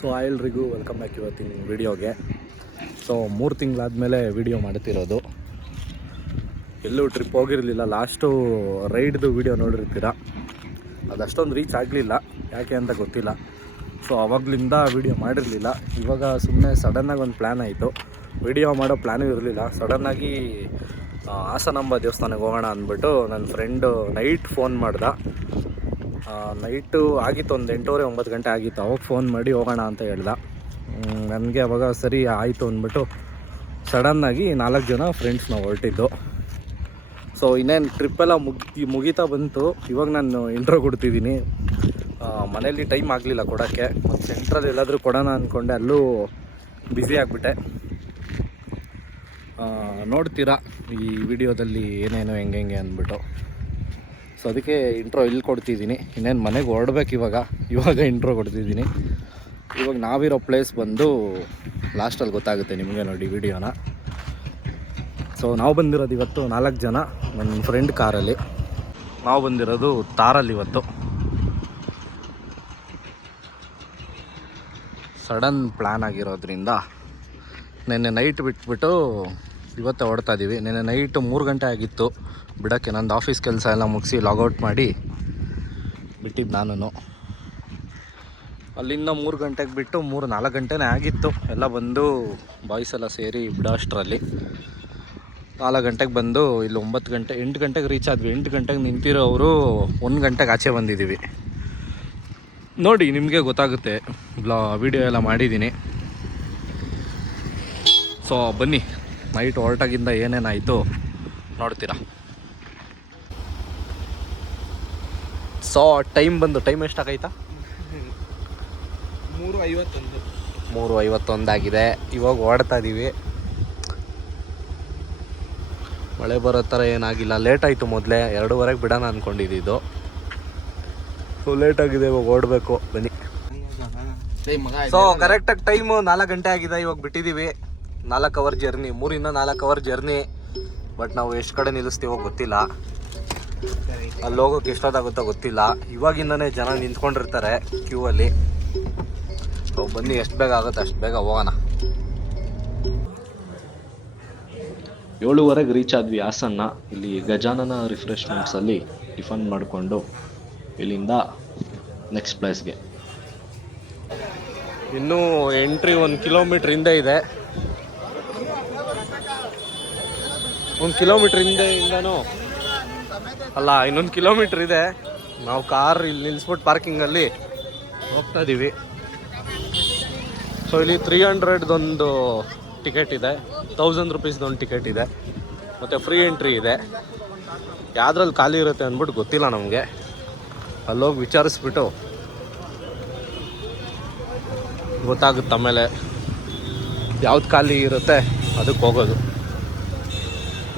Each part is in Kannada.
ಸೊ ಎಲ್ರಿಗೂ ವೆಲ್ಕಮ್ ಬ್ಯಾಕ್ ಇವತ್ತಿನ ವಿಡಿಯೋಗೆ. ಸೊ 3 ತಿಂಗಳಾದಮೇಲೆ ವಿಡಿಯೋ ಮಾಡ್ತಿರೋದು. ಎಲ್ಲೂ ಟ್ರಿಪ್ ಹೋಗಿರಲಿಲ್ಲ. ಲಾಸ್ಟು ರೈಡ್ದು ವಿಡಿಯೋ ನೋಡಿರ್ತೀರ, ಅದಷ್ಟೊಂದು ರೀಚ್ ಆಗಲಿಲ್ಲ, ಯಾಕೆ ಅಂತ ಗೊತ್ತಿಲ್ಲ. ಸೊ ಆವಾಗಲಿಂದ ವಿಡಿಯೋ ಮಾಡಿರಲಿಲ್ಲ. ಇವಾಗ ಸುಮ್ಮನೆ ಸಡನ್ನಾಗಿ ಒಂದು ಪ್ಲ್ಯಾನ್ ಆಯಿತು. ವಿಡಿಯೋ ಮಾಡೋ ಪ್ಲ್ಯಾನೂ ಇರಲಿಲ್ಲ. ಸಡನ್ನಾಗಿ ಹಾಸನಾಂಬ ದೇವಸ್ಥಾನಕ್ಕೆ ಹೋಗೋಣ ಅಂದ್ಬಿಟ್ಟು ನನ್ನ ಫ್ರೆಂಡು ನೈಟ್ ಫೋನ್ ಮಾಡ್ದೆ. ನೈಟು ಆಗಿತ್ತು, ಒಂದು 8:30-9 ಗಂಟೆ ಆಗಿತ್ತು. ಅವಾಗ ಫೋನ್ ಮಾಡಿ ಹೋಗೋಣ ಅಂತ ಹೇಳ್ದೆ. ನನಗೆ ಅವಾಗ ಸರಿ ಆಯಿತು ಅಂದ್ಬಿಟ್ಟು ಸಡನ್ನಾಗಿ 4 ಜನ ಫ್ರೆಂಡ್ಸ್ ನಾವು ಹೊರಟಿದ್ದು. ಸೊ ಇನ್ನೇನು ಟ್ರಿಪ್ಪೆಲ್ಲ ಮುಗೀತಾ ಬಂತು. ಇವಾಗ ನಾನು ಇಂಟ್ರೋ ಕೊಡ್ತಿದ್ದೀನಿ. ಮನೇಲಿ ಟೈಮ್ ಆಗಲಿಲ್ಲ ಕೊಡೋಕ್ಕೆ. ಮತ್ತು ಸೆಂಟ್ರಲ್ಲಿ ಎಲ್ಲಾದರೂ ಕೊಡೋಣ ಅಂದ್ಕೊಂಡೆ, ಅಲ್ಲೂ ಬ್ಯುಸಿ ಆಗಿಬಿಟ್ಟೆ. ನೋಡ್ತೀರಾ ಈ ವಿಡಿಯೋದಲ್ಲಿ ಏನೇನು ಹೆಂಗೆ ಅಂದ್ಬಿಟ್ಟು. ಸೊ ಅದಕ್ಕೆ ಇಂಟ್ರೋ ಇಲ್ಲಿ ಕೊಡ್ತಿದ್ದೀನಿ. ಇನ್ನೇನು ಮನೆಗೆ ಹೊರಡ್ಬೇಕು ಇವಾಗ ಇಂಟ್ರೋ ಕೊಡ್ತಿದ್ದೀನಿ. ಇವಾಗ ನಾವಿರೋ ಪ್ಲೇಸ್ ಬಂದು ಲಾಸ್ಟಲ್ಲಿ ಗೊತ್ತಾಗುತ್ತೆ ನಿಮಗೆ, ನೋಡಿ ವಿಡಿಯೋನ. ಸೊ ನಾವು ಬಂದಿರೋದು ಇವತ್ತು 4 ಜನ ನನ್ನ ಫ್ರೆಂಡ್ ಕಾರಲ್ಲಿ. ನಾವು ಬಂದಿರೋದು ತಾರಲ್ಲಿ ಇವತ್ತು. ಸಡನ್ ಪ್ಲ್ಯಾನ್ ಆಗಿರೋದ್ರಿಂದ ನೆನ್ನೆ ನೈಟ್ ಬಿಟ್ಬಿಟ್ಟು ಇವತ್ತೇ ಹೊಡ್ತಾ ಇದ್ದೀವಿ. ನೆನ್ನೆ ನೈಟು 3 ಗಂಟೆ ಆಗಿತ್ತು ಬಿಡೋಕ್ಕೆ. ನಂದು ಆಫೀಸ್ ಕೆಲಸ ಎಲ್ಲ ಮುಗಿಸಿ ಲಾಗೌಟ್ ಮಾಡಿ ಬಿಟ್ಟಿದ್ದು ನಾನು. ಅಲ್ಲಿಂದ 3 ಗಂಟೆಗೆ ಬಿಟ್ಟು 3-4 ಗಂಟೆನೇ ಆಗಿತ್ತು. ಎಲ್ಲ ಬಂದು ಬಾಯ್ಸ್ ಎಲ್ಲ ಸೇರಿ ಬಿಡೋ ಅಷ್ಟರಲ್ಲಿ 4 ಗಂಟೆಗೆ ಬಂದು ಇಲ್ಲಿ 9 ಗಂಟೆ 8 ಗಂಟೆಗೆ ರೀಚ್ ಆದ್ವಿ. 8 ಗಂಟೆಗೆ ನಿಂತಿರೋ ಅವರು 1 ಗಂಟೆಗೆ ಆಚೆ ಬಂದಿದ್ದೀವಿ. ನೋಡಿ ನಿಮಗೆ ಗೊತ್ತಾಗುತ್ತೆ, ವಿಡಿಯೋ ಎಲ್ಲ ಮಾಡಿದ್ದೀನಿ. ಸೊ ಬನ್ನಿ, ನೈಟ್ ಹೊರಟಾಗಿಂದ ಏನೇನಾಯಿತು ನೋಡ್ತೀರಾ. So time ಎಷ್ಟಾಗೈತಾ? 3:51 ಆಗಿದೆ. ಇವಾಗ ಓಡ್ತಾ ಇದ್ದೀವಿ. ಮಳೆ ಬರೋ ಥರ ಏನಾಗಿಲ್ಲ. ಲೇಟ್ ಆಯಿತು. ಮೊದಲೇ 2:30 ಬಿಡೋಣ ಅಂದ್ಕೊಂಡಿದ್ದು. ಸೊ ಲೇಟ್ ಆಗಿದೆ, ಇವಾಗ ಓಡಬೇಕು. ಬನ್ನಿ. ಸೊ ಕರೆಕ್ಟಾಗಿ ಟೈಮು 4 ಗಂಟೆ ಆಗಿದೆ. ಇವಾಗ ಬಿಟ್ಟಿದ್ದೀವಿ. 4 hour journey, 3-4 hour journey. But ನಾವು ಎಷ್ಟು ಕಡೆ ನಿಲ್ಲಿಸ್ತೀವೋ ಗೊತ್ತಿಲ್ಲ. ಅಲ್ಲಿ ಹೋಗೋಕೆ ಎಷ್ಟೊತ್ತಾಗುತ್ತೋ ಗೊತ್ತಿಲ್ಲ. ಇವಾಗಿಂದನೇ ಜನ ನಿಂತ್ಕೊಂಡಿರ್ತಾರೆ ಕ್ಯೂ ಅಲ್ಲಿ. ಸೊ ಬನ್ನಿ, ಎಷ್ಟು ಬೇಗ ಆಗುತ್ತೆ ಅಷ್ಟು ಬೇಗ ಹೋಗೋಣ. 7:30 ರೀಚ್ ಆದ್ವಿ ಹಾಸನ್ನ. ಇಲ್ಲಿ ಗಜಾನನ ರಿಫ್ರೆಶ್ಮೆಂಟ್ಸಲ್ಲಿ ಟಿಫನ್ ಮಾಡಿಕೊಂಡು ಇಲ್ಲಿಂದ ನೆಕ್ಸ್ಟ್ ಪ್ಲೇಸ್ಗೆ. ಇನ್ನೂ ಎಂಟ್ರಿ 1 ಕಿಲೋಮೀಟ್ರ್ ಹಿಂದೆ ಇದೆ. 1 ಕಿಲೋಮೀಟ್ರ್ ಹಿಂದೆಯಿಂದನೂ ಅಲ್ಲ, ಇನ್ನೊಂದು ಕಿಲೋಮೀಟ್ರ್ ಇದೆ. ನಾವು ಕಾರ್ ಇಲ್ಲಿ ನಿಲ್ಲಿಸ್ಬಿಟ್ಟು ಪಾರ್ಕಿಂಗಲ್ಲಿ ಹೋಗ್ತಾ ಇದ್ದೀವಿ. ಸೊ ಇಲ್ಲಿ 300 ಟಿಕೆಟ್ ಇದೆ, 1000 ರೂಪೀಸ್ದೊಂದು ಟಿಕೆಟ್ ಇದೆ, ಮತ್ತು ಫ್ರೀ ಎಂಟ್ರಿ ಇದೆ. ಯಾವುದ್ರಲ್ಲಿ ಖಾಲಿ ಇರುತ್ತೆ ಅಂದ್ಬಿಟ್ಟು ಗೊತ್ತಿಲ್ಲ ನಮಗೆ. ಅಲ್ಲೋಗಿ ವಿಚಾರಿಸ್ಬಿಟ್ಟು ಗೊತ್ತಾಗುತ್ತೆ. ಆಮೇಲೆ ಯಾವ್ದು ಖಾಲಿ ಇರುತ್ತೆ ಅದಕ್ಕೆ ಹೋಗೋದು.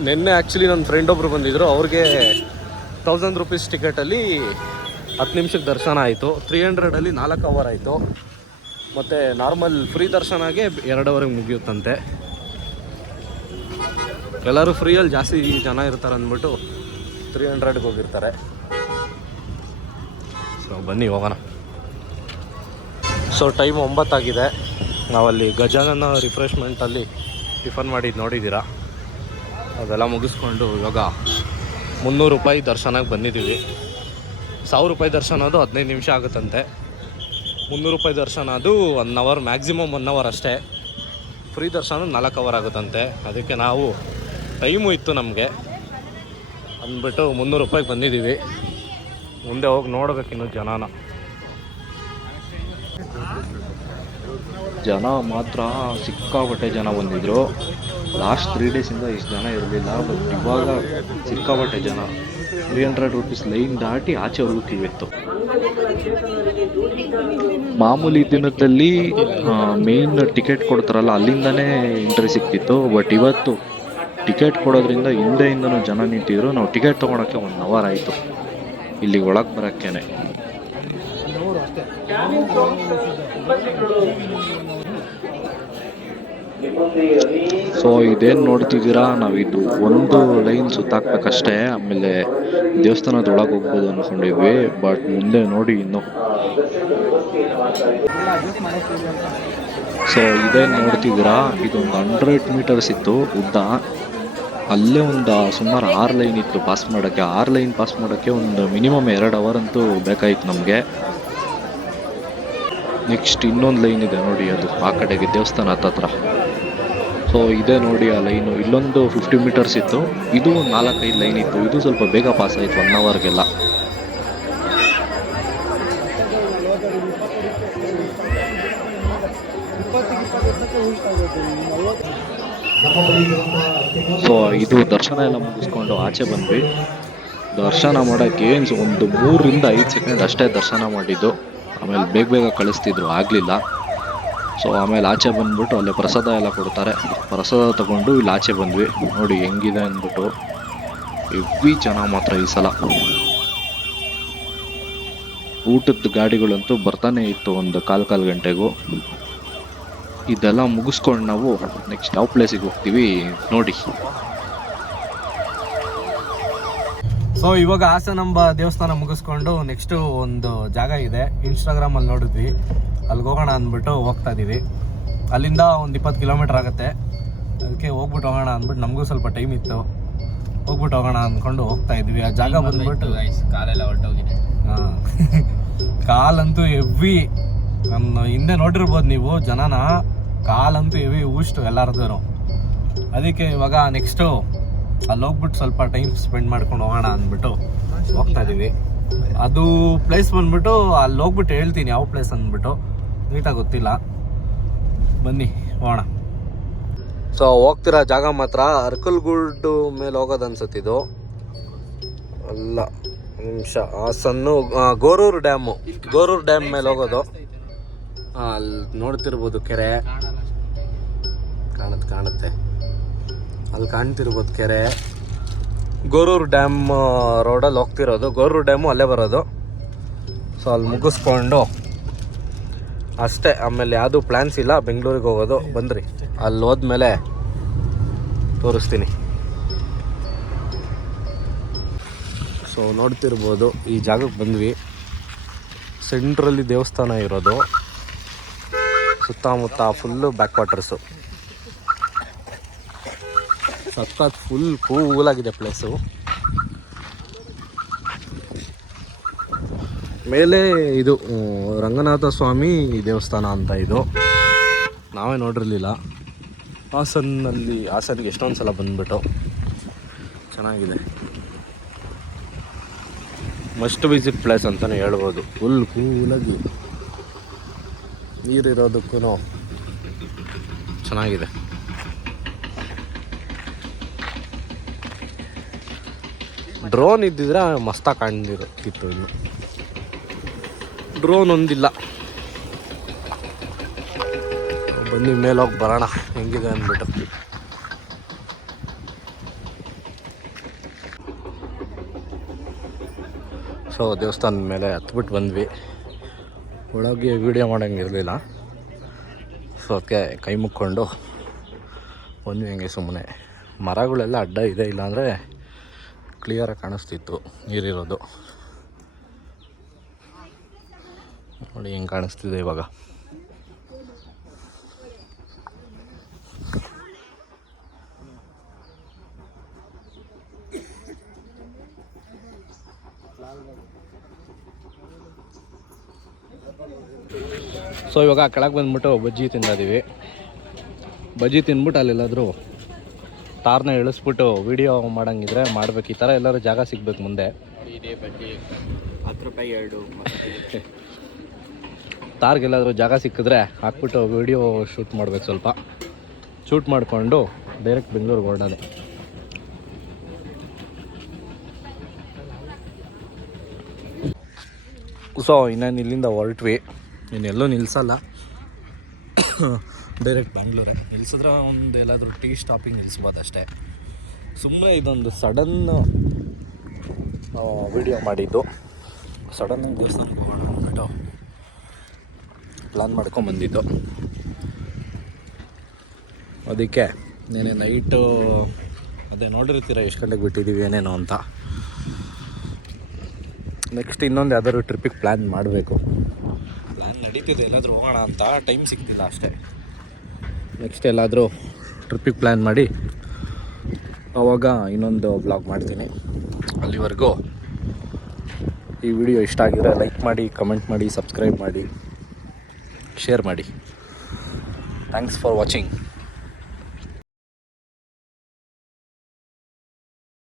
ನಿನ್ನೆ ಆ್ಯಕ್ಚುಲಿ ನನ್ನ ಫ್ರೆಂಡ್ ಒಬ್ಬರು ಬಂದಿದ್ದರು. ಅವ್ರಿಗೆ 1000 ರೂಪೀಸ್ ಟಿಕೆಟಲ್ಲಿ 10 ನಿಮಿಷಕ್ಕೆ ದರ್ಶನ ಆಯಿತು. 300ಅಲ್ಲಿ 4 ಅವರ್ ಆಯಿತು. ಮತ್ತು ನಾರ್ಮಲ್ ಫ್ರೀ ದರ್ಶನಾಗೆ 2 ಅವರ್ಗೆ ಮುಗಿಯುತ್ತಂತೆ. ಎಲ್ಲರೂ ಫ್ರೀಯಲ್ಲಿ ಜಾಸ್ತಿ ಜನ ಇರ್ತಾರೆ ಅಂದ್ಬಿಟ್ಟು 300ಗೆ ಹೋಗಿರ್ತಾರೆ. ಸೊ ಬನ್ನಿ ಹೋಗೋಣ. ಸೊ ಟೈಮ್ 9 ಆಗಿದೆ. ನಾವಲ್ಲಿ ಗಜಾನನ ರಿಫ್ರೆಶ್ಮೆಂಟಲ್ಲಿ ಟಿಫನ್ ಮಾಡಿದ್ದು ನೋಡಿದ್ದೀರಾ. ಅದೆಲ್ಲ ಮುಗಿಸ್ಕೊಂಡು ಇವಾಗ 300 ರೂಪಾಯಿ ದರ್ಶನಕ್ಕೆ ಬಂದಿದ್ದೀವಿ. 1000 ರೂಪಾಯಿ ದರ್ಶನ ಅದು 15 ನಿಮಿಷ ಆಗುತ್ತಂತೆ. 300 ರೂಪಾಯಿ ದರ್ಶನ ಅದು 1 ಅವರ್, ಮ್ಯಾಕ್ಸಿಮಮ್ 1 ಅವರ್ ಅಷ್ಟೇ. ಫ್ರೀ ದರ್ಶನ 4 ಅವರ್ ಆಗುತ್ತಂತೆ. ಅದಕ್ಕೆ ನಾವು ಟೈಮು ಇತ್ತು ನಮಗೆ ಅಂದ್ಬಿಟ್ಟು 300 ರೂಪಾಯಿಗೆ ಬಂದಿದ್ದೀವಿ. ಮುಂದೆ ಹೋಗಿ ನೋಡ್ಬೇಕಿನ್ನು ಜನ ಮಾತ್ರ ಸಿಕ್ಕಾಪಟ್ಟೆ ಜನ ಬಂದಿದ್ದರು. ಲಾಸ್ಟ್ 3 ಡೇಸಿಂದ ಇಷ್ಟು ಜನ ಇರಲಿಲ್ಲ. ಬಟ್ ಇವಾಗ ಸಿಕ್ಕಾಪಟ್ಟೆ ಜನ. 300 ರೂಪೀಸ್ ಲೈನ್ ದಾಟಿ ಆಚೆವರೆಗೂ ಕ್ಯೂ ಇತ್ತು. ಮಾಮೂಲಿ ದಿನದಲ್ಲಿ ಮೇಯ್ನ್ ಟಿಕೆಟ್ ಕೊಡ್ತಾರಲ್ಲ, ಅಲ್ಲಿಂದನೇ ಎಂಟ್ರಿ ಸಿಕ್ತಿತ್ತು. ಬಟ್ ಇವತ್ತು ಟಿಕೆಟ್ ಕೊಡೋದ್ರಿಂದ ಹಿಂದೆಯಿಂದನೂ ಜನ ನಿಂತಿದ್ರು. ನಾವು ಟಿಕೆಟ್ ತೊಗೊಳಕ್ಕೆ 1 ಅವರ್ ಆಯಿತು ಇಲ್ಲಿಗೆ ಒಳಗೆ ಬರೋಕ್ಕೇನೆ. ಸೊ ಇದೇನು ನೋಡ್ತಿದ್ದೀರಾ, ನಾವಿದು ಒಂದು ಲೈನ್ ಸುತ್ತಾಕ್ಬೇಕಷ್ಟೇ, ಆಮೇಲೆ ದೇವಸ್ಥಾನದೊಳಗೆ ಹೋಗ್ಬೋದು ಅಂದ್ಕೊಂಡಿದ್ವಿ. ಬಟ್ ಮುಂದೆ ನೋಡಿ ಇನ್ನು. ಸೊ ಇದೇನು ನೋಡ್ತಿದ್ದೀರಾ, ಇದೊಂದು 100 ಮೀಟರ್ಸ್ ಇತ್ತು ಉದ್ದ. ಅಲ್ಲೇ ಒಂದು ಸುಮಾರು 6 ಲೈನ್ ಇತ್ತು ಪಾಸ್ ಮಾಡೋಕ್ಕೆ. 6 ಲೈನ್ ಪಾಸ್ ಮಾಡೋಕ್ಕೆ ಒಂದು ಮಿನಿಮಮ್ 2 ಅವರ್ ಅಂತೂ ಬೇಕಾಯಿತು ನಮಗೆ. ನೆಕ್ಸ್ಟ್ ಇನ್ನೊಂದು ಲೈನ್ ಇದೆ ನೋಡಿ, ಅದು ಆ ಕಡೆಗೆ ದೇವಸ್ಥಾನ ಹತ್ತತ್ರ. ಸೊ ಇದೇ ನೋಡಿ ಆ ಲೈನು. ಇಲ್ಲೊಂದು 50 ಮೀಟರ್ಸ್ ಇತ್ತು, ಇದು ಒಂದು 4-5 ಲೈನ್ ಇತ್ತು. ಇದು ಸ್ವಲ್ಪ ಬೇಗ ಪಾಸ್ ಆಯಿತು 1 ಅವರ್ಗೆಲ್ಲ. ಸೊ ಇದು ದರ್ಶನ ಎಲ್ಲ ಮುಗಿಸ್ಕೊಂಡು ಆಚೆ ಬಂದ್ವಿ. ದರ್ಶನ ಮಾಡೋಕ್ಕೆ ಏನು ಒಂದು 3-5 ಸೆಕೆಂಡ್ ಅಷ್ಟೇ ದರ್ಶನ ಮಾಡಿದ್ದು. ಆಮೇಲೆ ಬೇಗ ಬೇಗ ಕಳಿಸ್ತಿದ್ರು, ಆಗಲಿಲ್ಲ. ಸೊ ಆಮೇಲೆ ಆಚೆ ಬಂದ್ಬಿಟ್ಟು ಅಲ್ಲೇ ಪ್ರಸಾದ ಎಲ್ಲ ಕೊಡ್ತಾರೆ, ಪ್ರಸಾದ ತಗೊಂಡು ಇಲ್ಲಿ ಆಚೆ ಬಂದ್ವಿ. ನೋಡಿ ಹೆಂಗಿದೆ ಅಂದ್ಬಿಟ್ಟು. ಹೆವಿ ಜನ ಮಾತ್ರ ಈ ಸಲ. ಊಟದ ಗಾಡಿಗಳಂತೂ ಬರ್ತಾನೆ ಇತ್ತು ಒಂದು ಕಾಲು ಗಂಟೆಗೂ. ಇದೆಲ್ಲ ಮುಗಿಸ್ಕೊಂಡು ನಾವು ನೆಕ್ಸ್ಟ್ ಯಾವ ಪ್ಲೇಸಿಗೆ ಹೋಗ್ತೀವಿ ನೋಡಿ. ಸೊ ಇವಾಗ ಹಾಸನಾಂಬ ದೇವಸ್ಥಾನ ಮುಗಿಸ್ಕೊಂಡು ನೆಕ್ಸ್ಟು ಒಂದು ಜಾಗ ಇದೆ, ಇನ್ಸ್ಟಾಗ್ರಾಮಲ್ಲಿ ನೋಡಿದ್ವಿ, ಅಲ್ಲಿಗೆ ಹೋಗೋಣ ಅಂದ್ಬಿಟ್ಟು ಹೋಗ್ತಾ ಇದ್ದೀವಿ. ಅಲ್ಲಿಂದ ಒಂದು 20 ಕಿಲೋಮೀಟ್ರ್ ಆಗುತ್ತೆ. ಅದಕ್ಕೆ ಹೋಗ್ಬಿಟ್ಟು ಹೋಗೋಣ ಅಂದ್ಬಿಟ್ಟು ನಮಗೂ ಸ್ವಲ್ಪ ಟೈಮ್ ಇತ್ತು, ಹೋಗ್ಬಿಟ್ಟು ಹೋಗೋಣ ಅಂದ್ಕೊಂಡು ಹೋಗ್ತಾ ಇದ್ವಿ. ಆ ಜಾಗ ಬಂದ್ಬಿಟ್ಟು ಕಾಲೆಲ್ಲ ಹೊರಟೋಗಿದೆ. ಹಾಂ, ಕಾಲಂತೂ ಹೆವಿ. ನನ್ನ ಹಿಂದೆ ನೋಡಿರ್ಬೋದು ನೀವು ಜನನ, ಕಾಲಂತೂ ಹೆವಿ ಊಷ್ಟು ಎಲ್ಲರದ್ದು. ಅದಕ್ಕೆ ಇವಾಗ ನೆಕ್ಸ್ಟು ಅಲ್ಲಿ ಹೋಗ್ಬಿಟ್ಟು ಸ್ವಲ್ಪ ಟೈಮ್ ಸ್ಪೆಂಡ್ ಮಾಡ್ಕೊಂಡು ಹೋಗೋಣ ಅಂದ್ಬಿಟ್ಟು ಹೋಗ್ತಾ ಇದ್ದೀವಿ. ಅದು ಪ್ಲೇಸ್ ಬಂದ್ಬಿಟ್ಟು ಅಲ್ಲಿ ಹೋಗ್ಬಿಟ್ಟು ಹೇಳ್ತೀನಿ ಯಾವ ಪ್ಲೇಸ್ ಅಂದ್ಬಿಟ್ಟು, ನೀಟಾಗಿ ಗೊತ್ತಿಲ್ಲ. ಬನ್ನಿ ಹೋಗೋಣ. ಸೊ ಹೋಗ್ತಿರೋ ಜಾಗ ಮಾತ್ರ ಅರ್ಕಲ್ಗೂಡು ಮೇಲೆ ಹೋಗೋದು ಅನ್ಸುತ್ತಿದ್ದು ಅಲ್ಲ, ನಿಮಿಷ. ಹಾಸನ್ನು ಗೋರೂರು ಡ್ಯಾಮ್ ಮೇಲೆ ಹೋಗೋದು. ಅಲ್ಲಿ ನೋಡ್ತಿರ್ಬೋದು ಕೆರೆ ಕಾಣುತ್ತೆ, ಅಲ್ಲಿ ಕಾಣ್ತಿರ್ಬೋದು ಕೆರೆ. ಗೋರೂರು ಡ್ಯಾಮ್ ರೋಡಲ್ಲಿ ಹೋಗ್ತಿರೋದು. ಗೋರೂರು ಡ್ಯಾಮು ಅಲ್ಲೇ ಬರೋದು. ಸೊ ಅಲ್ಲಿ ಮುಗಿಸ್ಕೊಂಡು ಅಷ್ಟೇ, ಆಮೇಲೆ ಯಾವುದೂ ಪ್ಲ್ಯಾನ್ಸ್ ಇಲ್ಲ, ಬೆಂಗಳೂರಿಗೆ ಹೋಗೋದು. ಬಂದ್ರಿ, ಅಲ್ಲಿ ಹೋದ್ಮೇಲೆ ತೋರಿಸ್ತೀನಿ. ಸೊ ನೋಡ್ತಿರ್ಬೋದು ಈ ಜಾಗಕ್ಕೆ ಬಂದ್ವಿ. ಸೆಂಟ್ರಲ್ಲಿ ದೇವಸ್ಥಾನ ಇರೋದು, ಸುತ್ತಮುತ್ತ ಫುಲ್ಲು ಬ್ಯಾಕ್ ವಾಟರ್ಸು. ಸಖತ್ ಫುಲ್ ಕೂಲಾಗಿದೆ ಪ್ಲೇಸು. ಮೇಲೆ ಇದು ರಂಗನಾಥ ಸ್ವಾಮಿ ದೇವಸ್ಥಾನ ಅಂತ ಇದು, ನಾವೇ ನೋಡಿರಲಿಲ್ಲ. ಹಾಸನ್ಗೆ ಎಷ್ಟೊಂದು ಸಲ ಬಂದ್ಬಿಟ್ಟು ಚೆನ್ನಾಗಿದೆ. ಮಸ್ಟ್ ವಿಸಿಟ್ ಪ್ಲೇಸ್ ಅಂತಲೇ ಹೇಳ್ಬೋದು. ಫುಲ್ ಕೂಲಾಗಿ ನೀರಿರೋದಕ್ಕೂ ಚೆನ್ನಾಗಿದೆ. ಡ್ರೋನ್ ಇದ್ದಿದ್ರೆ ಮಸ್ತಾಗಿ ಕಾಣ್ದಿರುತ್ತಿತ್ತು. ಇನ್ನು ಡ್ರೋನ್ ಒಂದಿಲ್ಲ. ಬನ್ನಿ ಮೇಲೋಗಿ ಬರೋಣ ಹೆಂಗಿದೆ ಅಂದ್ಬಿಟ್ಟು. ಸೊ ದೇವಸ್ಥಾನದ ಮೇಲೆ ಹತ್ಬಿಟ್ಟು ಬಂದ್ವಿ. ಒಳಗೆ ವೀಡಿಯೋ ಮಾಡೋಂಗಿರಲಿಲ್ಲ, ಸೊ ಅದಕ್ಕೆ ಕೈ ಮುಕ್ಕೊಂಡು ಬಂದ್ವಿ ಹಂಗೆ ಸುಮ್ಮನೆ. ಮರಗಳೆಲ್ಲ ಅಡ್ಡ ಇದೆ, ಇಲ್ಲಾಂದರೆ ಕ್ಲಿಯರಾಗಿ ಕಾಣಿಸ್ತಿತ್ತು ನೀರಿರೋದು. ನೋಡಿ ಹೆಂಗೆ ಕಾಣಿಸ್ತಿದೆ ಇವಾಗ. ಸೊ ಇವಾಗ ಕೆಳಗೆ ಬಂದ್ಬಿಟ್ಟು ಬಜ್ಜಿ ತಿಂದಿದ್ದೀವಿ. ಬಜ್ಜಿ ತಿಂದ್ಬಿಟ್ಟು ಅಲ್ಲೆಲ್ಲಾದರೂ ತಾರನ್ನ ಇಳಿಸ್ಬಿಟ್ಟು ವೀಡಿಯೋ ಮಾಡೋಂಗಿದ್ರೆ ಮಾಡ್ಬೇಕು. ಈ ಥರ ಎಲ್ಲರೂ ಜಾಗ ಸಿಗ್ಬೇಕು ಮುಂದೆ. ಇದೇ ಬಜ್ಜಿ 10 ರೂಪಾಯಿ 2. ತಾರ್ಗೆಲ್ಲಾದರೂ ಜಾಗ ಸಿಕ್ಕಿದ್ರೆ ಹಾಕ್ಬಿಟ್ಟು ವೀಡಿಯೋ ಶೂಟ್ ಮಾಡ್ಬೇಕು. ಸ್ವಲ್ಪ ಶೂಟ್ ಮಾಡಿಕೊಂಡು ಡೈರೆಕ್ಟ್ ಬೆಂಗಳೂರಿಗೆ ಹೊರಡೋದೆ. ಸೊ ಇನ್ನೇನು ಇಲ್ಲಿಂದ ಹೊರಟ್ವಿ, ಇನ್ನೆಲ್ಲೂ ನಿಲ್ಲಿಸಲ್ಲ, ಡೈರೆಕ್ಟ್ ಬೆಂಗಳೂರಿಗೆ. ನಿಲ್ಲಿಸಿದ್ರೆ ಒಂದು ಎಲ್ಲಾದರೂ ಟೀ ಸ್ಟಾಪಿಂಗ್ ನಿಲ್ಲಿಸ್ಬೋದು ಅಷ್ಟೇ. ಸುಮ್ಮನೆ ಇದೊಂದು ಸಡನ್ ವಿಡಿಯೋ ಮಾಡಿದ್ದು. ಸಡನ್ನಾಗಿ ದೇವಸ್ಥಾನಕ್ಕೆ ಹೋಗೋಣ ಅಂದ್ಬಿಟ್ಟು ಪ್ಲ್ಯಾನ್ ಮಾಡ್ಕೊಂಬಂದಿದ್ದು. ಅದಕ್ಕೆ ನೆನೆ ನೈಟು ಅದೇ ನೋಡಿರ್ತೀರ ಎಷ್ಟು ಗಂಟೆಗೆ ಬಿಟ್ಟಿದ್ದೀವಿ ಏನೇನೋ ಅಂತ. ನೆಕ್ಸ್ಟ್ ಇನ್ನೊಂದು ಯಾವ್ದಾದ್ರು ಟ್ರಿಪ್ಪಿಗೆ ಪ್ಲ್ಯಾನ್ ಮಾಡಬೇಕು. ಪ್ಲ್ಯಾನ್ ನಡೀತಿದೆ ಎಲ್ಲಾದರೂ ಹೋಗೋಣ ಅಂತ, ಟೈಮ್ ಸಿಗ್ತಿಲ್ಲ ಅಷ್ಟೇ. ನೆಕ್ಸ್ಟ್ ಎಲ್ಲಾದರೂ ಟ್ರಿಪ್ಪಿಗೆ ಪ್ಲ್ಯಾನ್ ಮಾಡಿ ಆವಾಗ ಇನ್ನೊಂದು ಬ್ಲಾಗ್ ಮಾಡ್ತೀನಿ. ಅಲ್ಲಿವರೆಗೂ ಈ ವಿಡಿಯೋ ಇಷ್ಟ ಆಗಿದ್ರೆ ಲೈಕ್ ಮಾಡಿ, ಕಮೆಂಟ್ ಮಾಡಿ, ಸಬ್ಸ್ಕ್ರೈಬ್ ಮಾಡಿ, ಶೇರ್ ಮಾಡಿ. Thanks for watching.